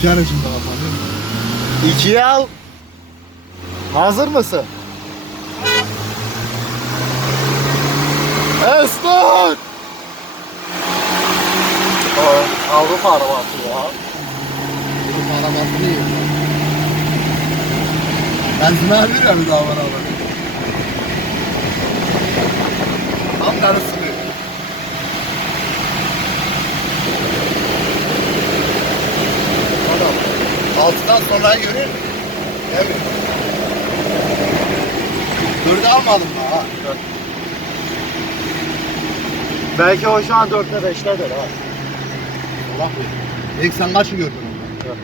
İki aracım da kapanıyor. İkiye al. Hazır mısın? Esnaf! Avrupa arabası ya. Bunun arabasını yiyor. Benzin alır ya bir daha var abi. Tam karısını. Adam. Altıdan sonrayı görüyor musun? Evet. Dördü almadım mı ha? Belki o şu an 4'te 5'tedir ha. Allah bilir. İlk sen kaçı gördün ondan?